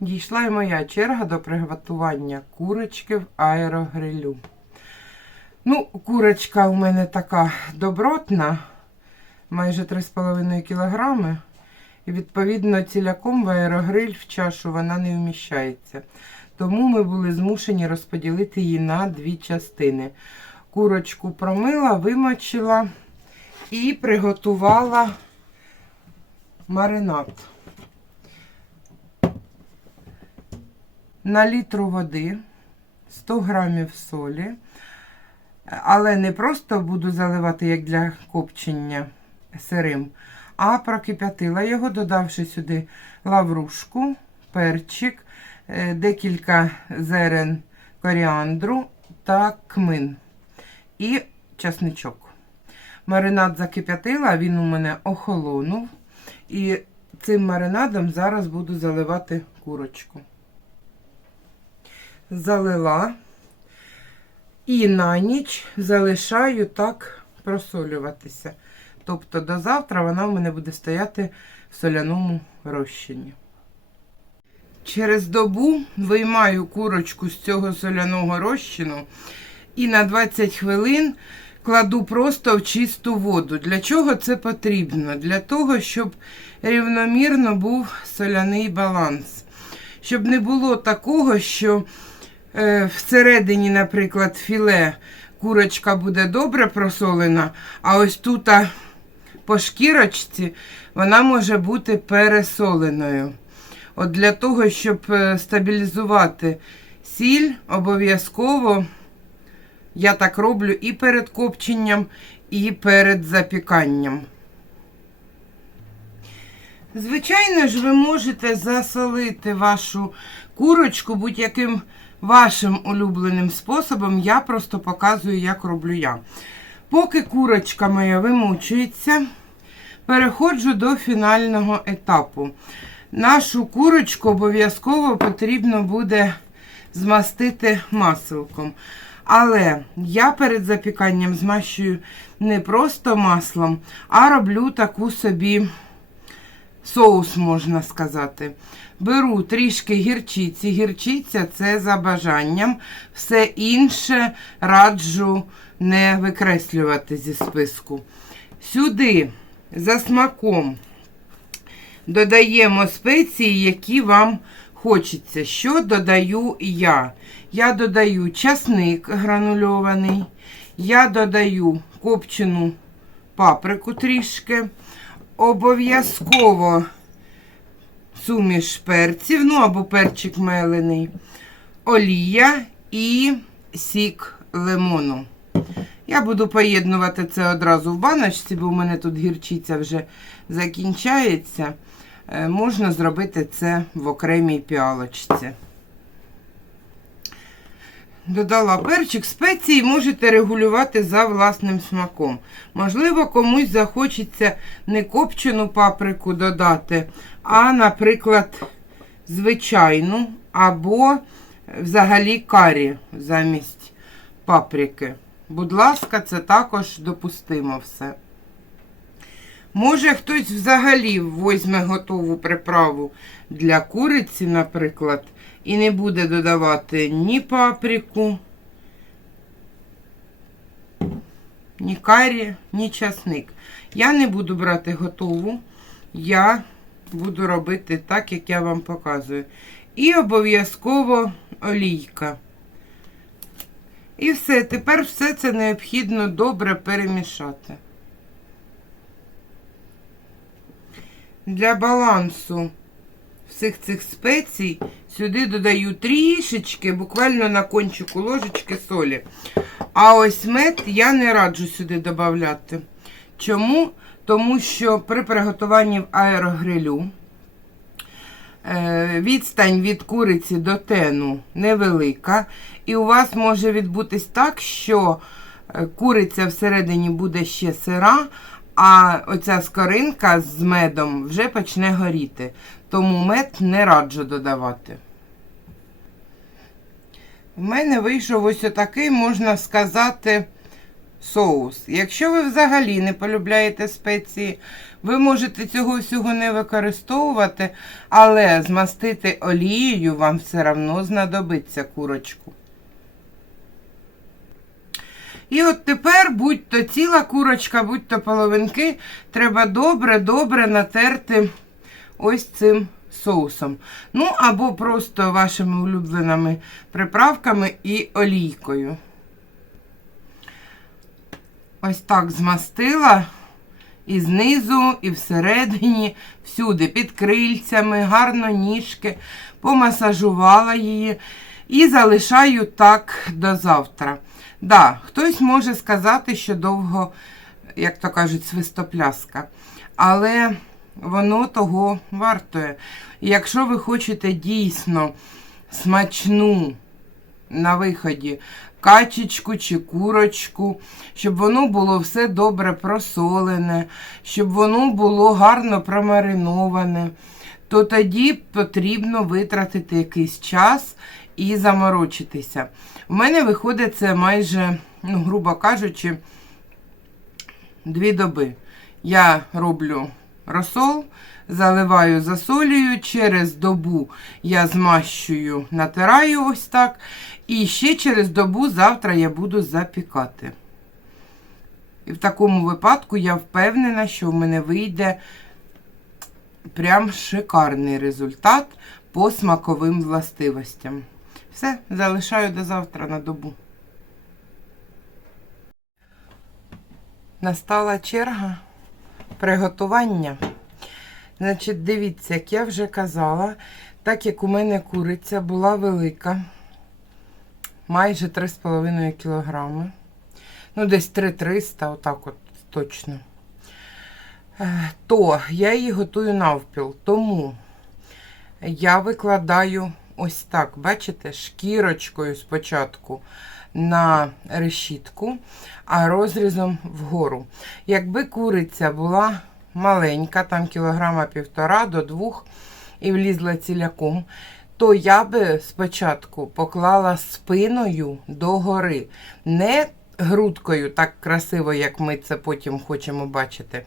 Дійшла і моя черга до приготування курочки в аерогрилю. Ну, курочка у мене така добротна, майже 3,5 кілограми. І відповідно ціляком в аерогриль в чашу вона не вміщається. Тому ми були змушені розподілити її на дві частини. Курочку промила, вимочила і приготувала маринад. На літру води 100 грамів солі. Але не просто буду заливати, як для копчення сирим, а прокип'ятила його, додавши сюди лаврушку, перчик, е, декілька зерен коріандру та кмин і часничок. Маринад закип'ятила, він у мене охолонув. І цим маринадом зараз буду заливати курочку. Залила. І на ніч залишаю так просолюватися. Тобто до завтра вона в мене буде стояти в соляному розчині. Через добу виймаю курочку з цього соляного розчину і на 20 хвилин кладу просто в чисту воду. Для чого це потрібно? Для того, щоб рівномірно був соляний баланс. Щоб не було такого, що всередині, наприклад, філе курочка буде добре просолена, а ось тут по шкірочці вона може бути пересоленою. От для того, щоб е, стабілізувати сіль, обов'язково я так роблю і перед копченням, і перед запіканням. Звичайно ж, ви можете засолити вашу курочку будь-яким вашим улюбленим способом. Я просто показую, як роблю я. Поки курочка моя вимучується, переходжу до фінального етапу. Нашу курочку обов'язково потрібно буде змастити масликом. Але я перед запіканням змащую не просто маслом, а роблю таку собі соус, можна сказати. Беру трішки гірчиці. Гірчиця це за бажанням. Все інше раджу не викреслювати зі списку. Сюди за смаком додаємо спеції, які вам хочеться. Що додаю я? Я додаю часник гранульований, я додаю копчену паприку трішки. Обов'язково суміш перців, ну або перчик мелений, олія і сік лимону. Я буду поєднувати це одразу в баночці, бо у мене тут гірчиця вже закінчається. Е, Можна зробити це в окремій піалочці. Додала перчик, спеції можете регулювати за власним смаком. Можливо, комусь захочеться не копчену паприку додати, а, наприклад, звичайну або взагалі карі замість паприки. Будь ласка, це також допустимо все. Може, хтось взагалі візьме готову приправу для куриці, наприклад, і не буде додавати ні паприку, ні карі, ні часник. Я не буду брати готову, я буду робити так, як я вам показую. І обов'язково олійка. І все, тепер все це необхідно добре перемішати. Для балансу всіх цих спецій сюди додаю трішечки, буквально на кончику ложечки солі. А ось мед я не раджу сюди додати. Чому? Тому що при приготуванні в аерогрилю е, відстань від куриці до тену невелика. І у вас може відбутись так, що е, куриця всередині буде ще сира, а оця скоринка з медом вже почне горіти. Тому мед не раджу додавати. У мене вийшов ось отакий, можна сказати, соус. Якщо ви взагалі не полюбляєте спеції, ви можете цього всього не використовувати, але змастити олією вам все одно знадобиться курочку. І от тепер, будь-то ціла курочка, будь-то половинки, треба добре-добре натерти ось цим соусом. Ну, або просто вашими улюбленими приправками і олійкою. Ось так змастила і знизу, і всередині, всюди, під крильцями, гарно ніжки, помасажувала її і залишаю так до завтра. Да, хтось може сказати, що довго, як то кажуть, свистопляска. Але воно того вартує. І Якщо ви хочете дійсно смачну на виході качечку чи курочку, щоб воно було все добре просолене, щоб воно було гарно промариноване, то тоді потрібно витратити якийсь час і заморочитися. У мене виходить це майже, ну, грубо кажучи, дві доби. Я роблю розсол, заливаю засолюю, через добу я змащую, натираю ось так. І ще через добу завтра я буду запікати. І в такому випадку я впевнена, що в мене вийде прям шикарний результат по смаковим властивостям. Все, залишаю до завтра на добу. Настала черга приготування. Значить, дивіться, як я вже казала, так як у мене куриця була велика, майже 3,5 кілограми. Ну, десь 3,300, отак от точно. Е, То я її готую навпіл. Тому я викладаю ось так, бачите, шкірочкою спочатку на решітку, а розрізом вгору. Якби куриця була маленька, там кілограма півтора до двох, і влізла ціляком, то я би спочатку поклала спиною догори. Не грудкою так красиво, як ми це потім хочемо бачити.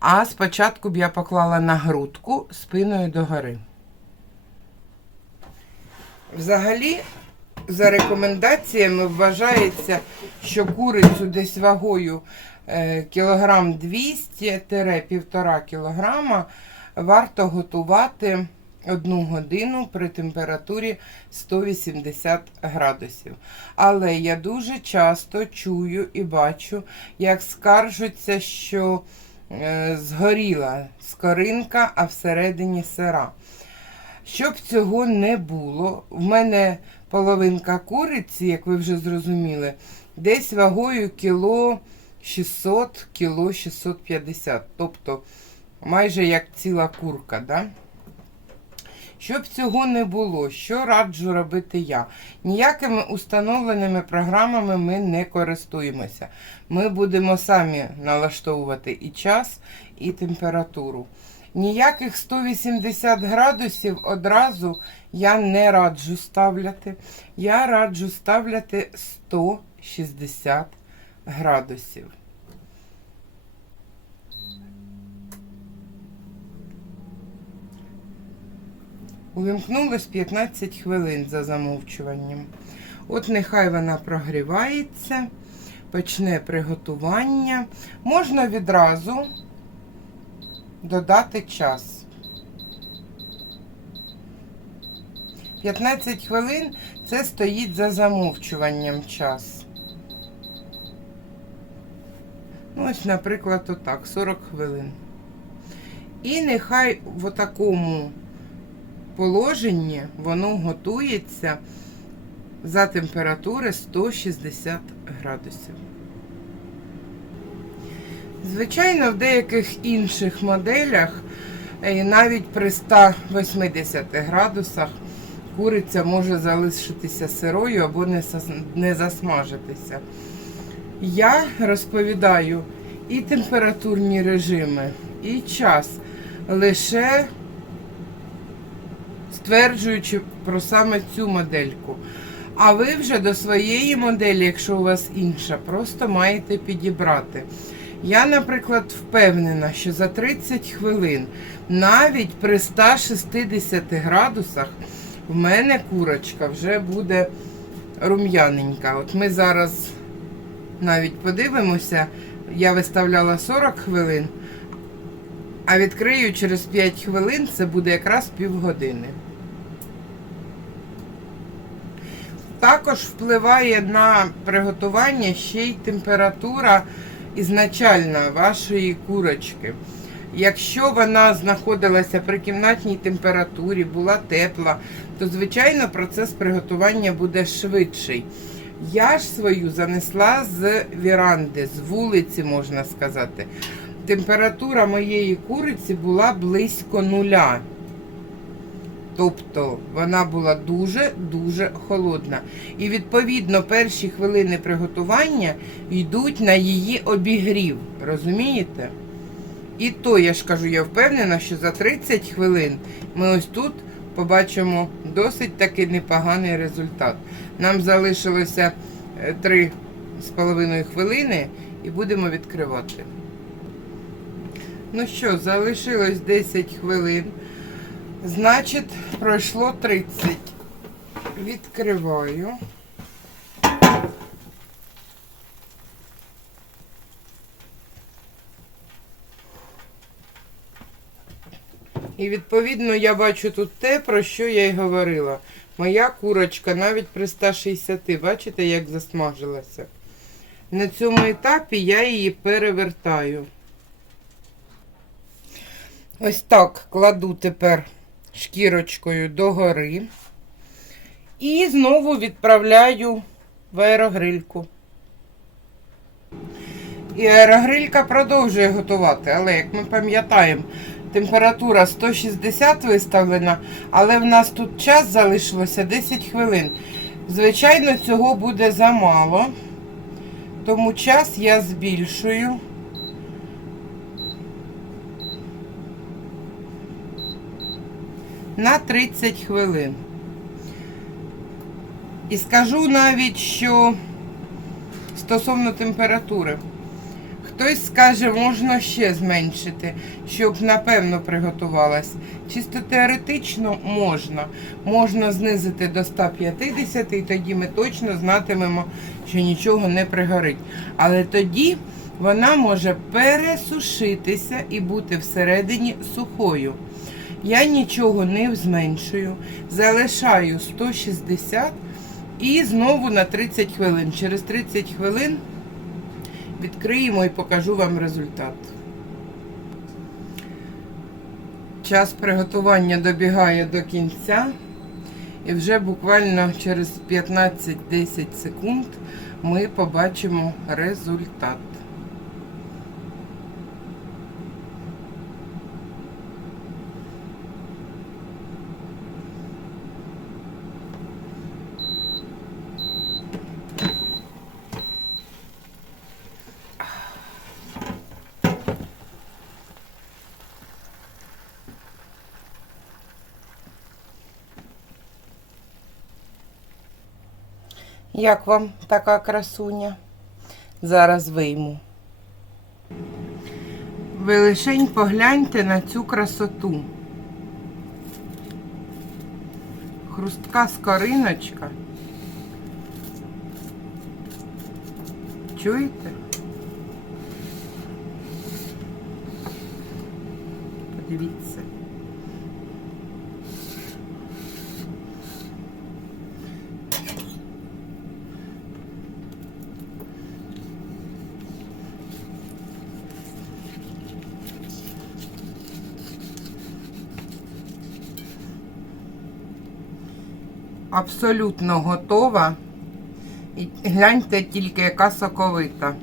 А спочатку б я поклала на грудку спиною догори. Взагалі, за рекомендаціями вважається, що курицю десь вагою е, кілограм 200-1,5 кілограма варто готувати одну годину при температурі 180 градусів. Але я дуже часто чую і бачу, як скаржуться, що е, згоріла скоринка, а всередині сира. Щоб цього не було, в мене половинка куриці, як ви вже зрозуміли, десь вагою кіло 600, кіло 650. Тобто майже як ціла курка. Да? Щоб цього не було, що раджу робити я? Ніякими установленими програмами ми не користуємося. Ми будемо самі налаштовувати і час, і температуру. Ніяких 180 градусів одразу я не раджу ставляти. Я раджу ставляти 160 градусів. Увімкнулось 15 хвилин за замовчуванням. От нехай вона прогрівається, почне приготування. Можна відразу додати час. 15 хвилин це стоїть за замовчуванням час. Ну, ось, наприклад, отак, 40 хвилин. І нехай в такому положенні воно готується за температури 160 градусів. Звичайно, в деяких інших моделях, е, навіть при 180 градусах, куриця може залишитися сирою або не засмажитися. Я розповідаю і температурні режими, і час лише стверджуючи про саме цю модельку. А ви вже до своєї моделі, якщо у вас інша, просто маєте підібрати. Я, наприклад, впевнена, що за 30 хвилин, навіть при 160 градусах, в мене курочка вже буде рум'яненька. От ми зараз навіть подивимося, я виставляла 40 хвилин, а відкрию через 5 хвилин, це буде якраз півгодини. Також впливає на приготування ще й температура ізначальна вашої курочки. Якщо вона знаходилася при кімнатній температурі, була тепла, то звичайно процес приготування буде швидший. Я ж свою занесла з віранди, з вулиці, можна сказати. Температура моєї куриці була близько нуля. Тобто вона була дуже-дуже холодна. І відповідно перші хвилини приготування йдуть на її обігрів. Розумієте? І то, я ж кажу, я впевнена, що за 30 хвилин ми ось тут побачимо досить таки непоганий результат. Нам залишилося 3,5 хвилини і будемо відкривати. Ну що, залишилось 10 хвилин. Значить, пройшло 30. Відкриваю. І відповідно я бачу тут те, про що я й говорила. Моя курочка навіть при 160, бачите, як засмажилася. На цьому етапі я її перевертаю. Ось так кладу тепер шкірочкою догори. І знову відправляю в аерогрильку. І аерогрилька продовжує готувати, але, як ми пам'ятаємо, температура 160 виставлена, але в нас тут час залишилося 10 хвилин. Звичайно, цього буде замало, тому час я збільшую. На 30 хвилин. І скажу навіть, що стосовно температури, хтось скаже, можна ще зменшити, щоб напевно приготувалась. Чисто теоретично можна. Можна знизити до 150 і тоді ми точно знатимемо, що нічого не пригорить. Але тоді вона може пересушитися і бути всередині сухою. Я нічого не зменшую, залишаю 160 і знову на 30 хвилин. Через 30 хвилин відкриємо і покажу вам результат. Час приготування добігає до кінця. І вже буквально через 15-10 секунд ми побачимо результат. Як вам така красуня? Зараз вийму. Ви лишень погляньте на цю красоту. Хрустка скориночка. Чуєте? Подивіться. Абсолютно готова. І гляньте тільки, яка соковита.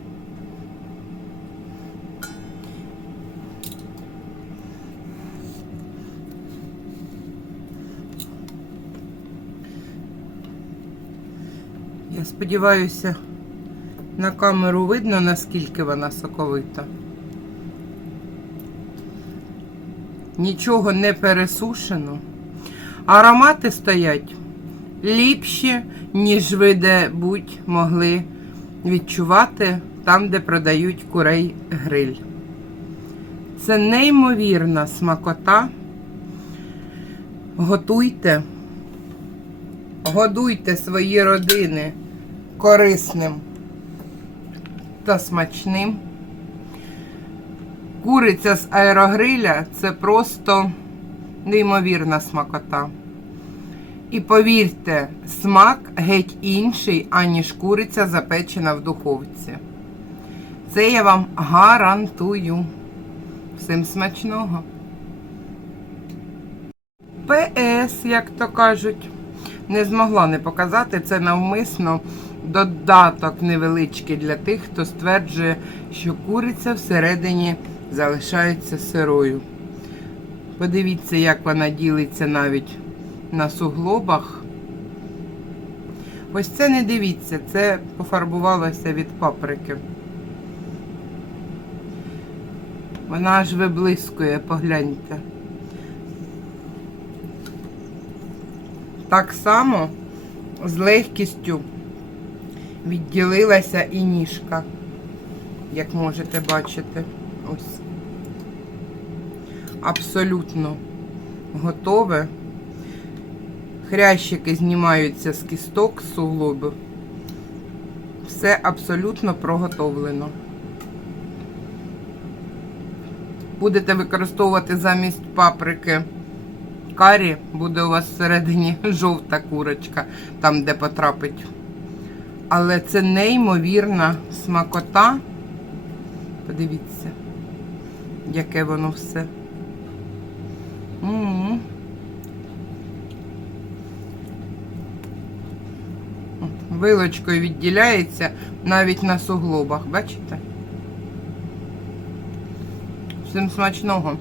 Я сподіваюся, на камеру видно, наскільки вона соковита. Нічого не пересушено. Аромати стоять ліпші, ніж ви де-будь могли відчувати там, де продають курей гриль. Це неймовірна смакота. Готуйте, годуйте свої родини корисним та смачним. Куриця з аерогриля це просто неймовірна смакота. І повірте, смак геть інший, аніж куриця запечена в духовці. Це я вам гарантую. Всім смачного. ПС, як то кажуть, не змогла не показати це навмисно додаток невеличкий для тих, хто стверджує, що куриця всередині залишається сирою. Подивіться, як вона ділиться навіть на суглобах. Ось це не дивіться, це пофарбувалося від паприки. Вона аж виблискує, погляньте. Так само з легкістю відділилася і ніжка, як можете бачити. Ось. Абсолютно готове. Хрящики знімаються з кісток, з суглобів. Все абсолютно проготовлено. Будете використовувати замість паприки карі, буде у вас всередині жовта курочка, там де потрапить. Але це неймовірна смакота. Подивіться, яке воно все. М-м. От, Вилочкою відділяється навіть на суглобах, бачите? Всім смачного!